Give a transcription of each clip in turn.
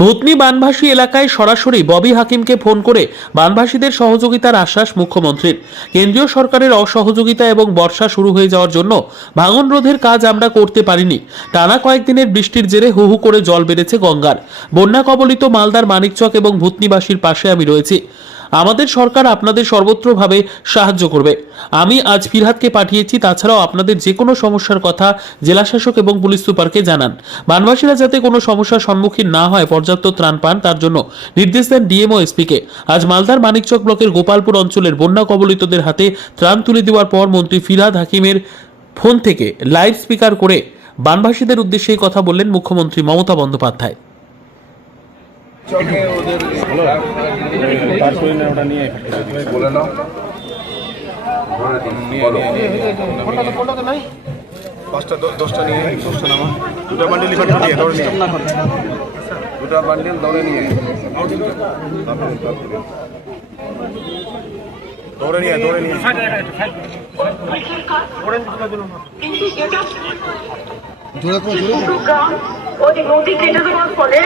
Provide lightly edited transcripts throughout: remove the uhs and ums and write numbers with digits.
ভূতনি বানভাসী এলাকায় সরাসরি ববি হাকিমকে ফোন করে বানভাসীদের সহযোগিতার আশ্বাস মুখ্যমন্ত্রীর। কেন্দ্রীয় সরকারের অসহযোগিতা এবং বর্ষা শুরু হয়ে যাওয়ার জন্য ভাঙন রোধের কাজ আমরা করতে পারিনি। টানা কয়েকদিনের বৃষ্টির জেরে হু হু করে জল বেড়েছে গঙ্গার। বন্যা কবলিত মালদার মানিকচক এবং ভূতনিবাসীর পাশে আমি রয়েছি। আমাদের সরকার আপনাদের সর্বত্রভাবে সাহায্য করবে। আমি আজ ফিরহাদকে পাঠিয়েছি। তাছাড়াও আপনাদের যে কোনো সমস্যার কথা জেলাশাসক এবং পুলিশ সুপারকে জানান। বানবাসীরা যাতে কোনো সমস্যার সম্মুখীন না হয়, পর্যাপ্ত ত্রাণ পান, তার জন্য নির্দেশ দেন ডিএম ও এসপিকে। আজ মালদার মানিকচক ব্লকের গোপালপুর অঞ্চলের বন্যা কবলিতদের হাতে ত্রাণ তুলে দেওয়ার পর মন্ত্রী ফিরহাদ হাকিমের ফোন থেকে লাইভ স্পিকার করে বানবাসীদের উদ্দেশ্যে কথা বললেন মুখ্যমন্ত্রী মমতা বন্দ্যোপাধ্যায়। বলে নাও পাঁচটা দশটা নিয়ে দশটা নামা দুটা বান্ডিল দুটা বান্ডিল দৌড়ে নিয়ে ওই নদী কেটে দেওয়ার ফলে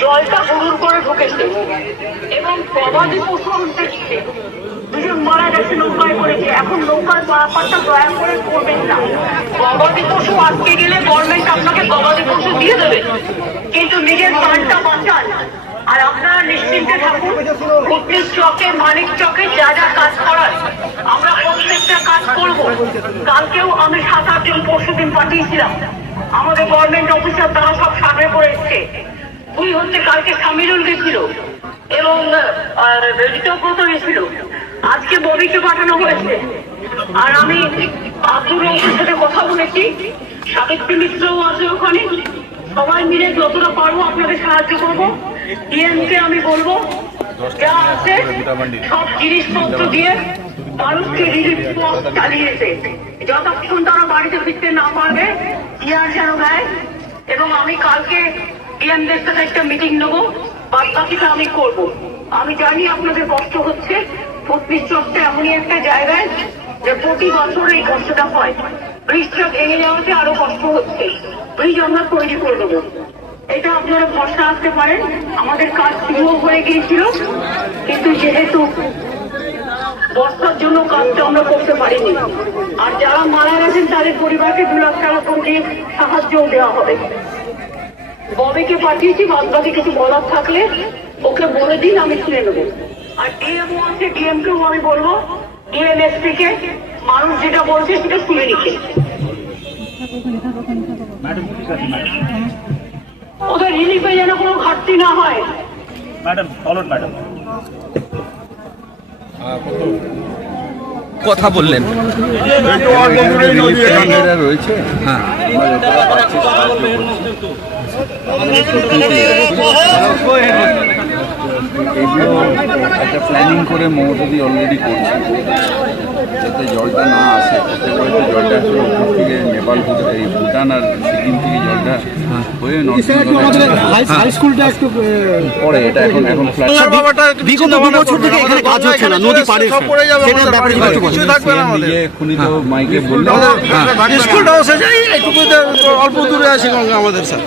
জলটা হুড়ুর করে ঢুকেছে এবং গবাদি পশু দেখছে দুজন মারা গেছে নৌকায় করেছে। এখন নৌকার ব্যাপারটা দয়া করে করবেন না। গবাদি পশু আটকে গেলে গভর্নমেন্ট আপনাকে গবাদি পশু দিয়ে দেবে, কিন্তু নিজের প্রাণটা বাঁচান। আর আপনারা নিশ্চিন্তে থাকুন। ভূতনির চকে, মানিক চকে যা যা কাজ করার আমরা প্রত্যেকটা কাজ করব। কালকেও আমি 7-8 জন পরশুদিন পাঠিয়েছিলাম। আমাদের গভর্নমেন্ট অফিসার তারা সব সামনে করে এসছে। দুই হচ্ছে কালকে সামিরুল গেছিল এবং ঋতব্রত গেছিল। আজকে ববিকে পাঠানো হয়েছে। আর আমি আব্দুর রহমানের সাথে কথা বলেছি, সাবিত্রী মিত্রও আছে ওখানে। সবাই মিলে যতটা পারবো আপনাদের সাহায্য করবো। ডিএমকে আমি বলবো যা আছে সব জিনিসপত্র দিয়ে মানুষকে রিলিফ চালিয়েছে। যতক্ষণ তারা বাড়িতে ফিরতে না পারবে ইয়ার যেন দেয়। এবং আমি কালকে ডিএমদের সাথে একটা মিটিং নেবো, বাদ বাকিটা আমি করবো। আমি জানি আপনাদের কষ্ট হচ্ছে। ভূতনির চকটা এমনই একটা জায়গায় যে প্রতি বছর এই কষ্টটা হয়। ব্রিজটা ভেঙে যাওয়াতে আরো কষ্ট হচ্ছে। ব্রিজ আমরা তৈরি করে দেবো, এটা আপনারা ভরসা আসতে পারেন। আমাদের কাজ শুরু হয়ে গিয়েছিল, কিন্তু যেহেতু বর্ষার জন্য কাজটা আমরা করতে পারিনি। আর যারা মারা গেছেন তাদের পরিবারকে 2 লাখ টাকা করে সাহায্যও দেওয়া হবে। ববিকে পাঠিয়েছি, বাদ বাকি কিছু বলার থাকলে ওকে বলে দিন, আমি শুনে নেবো। আর ডিএমও আছে, ডিএমকেও আমি বলবো ডিএম এসপি কে মানুষ যেটা বলছে সেটা শুনে নিচ্ছে। ওদের রিলিফে যেন কোনো ঘাটতি না হয়। কথা বললেন রয়েছে। হ্যাঁ, এগুলো একটা প্ল্যানিং করে মমতাদি অলরেডি করছে যাতে জলটা না আসে। জলটা আসলে উপর থেকে নেপাল, ভুটান আর সিকিম থেকে জলটা হয়ে হাই স্কুলটা একটু পরে। এটা এখন বিগত 2 বছর থেকে এখানে কাজ হচ্ছে না, নদী পাড়ে নিজে এক্ষুনি তো মাইকে বললো স্কুলটা অল্প দূরে আছে আমাদের স্যার।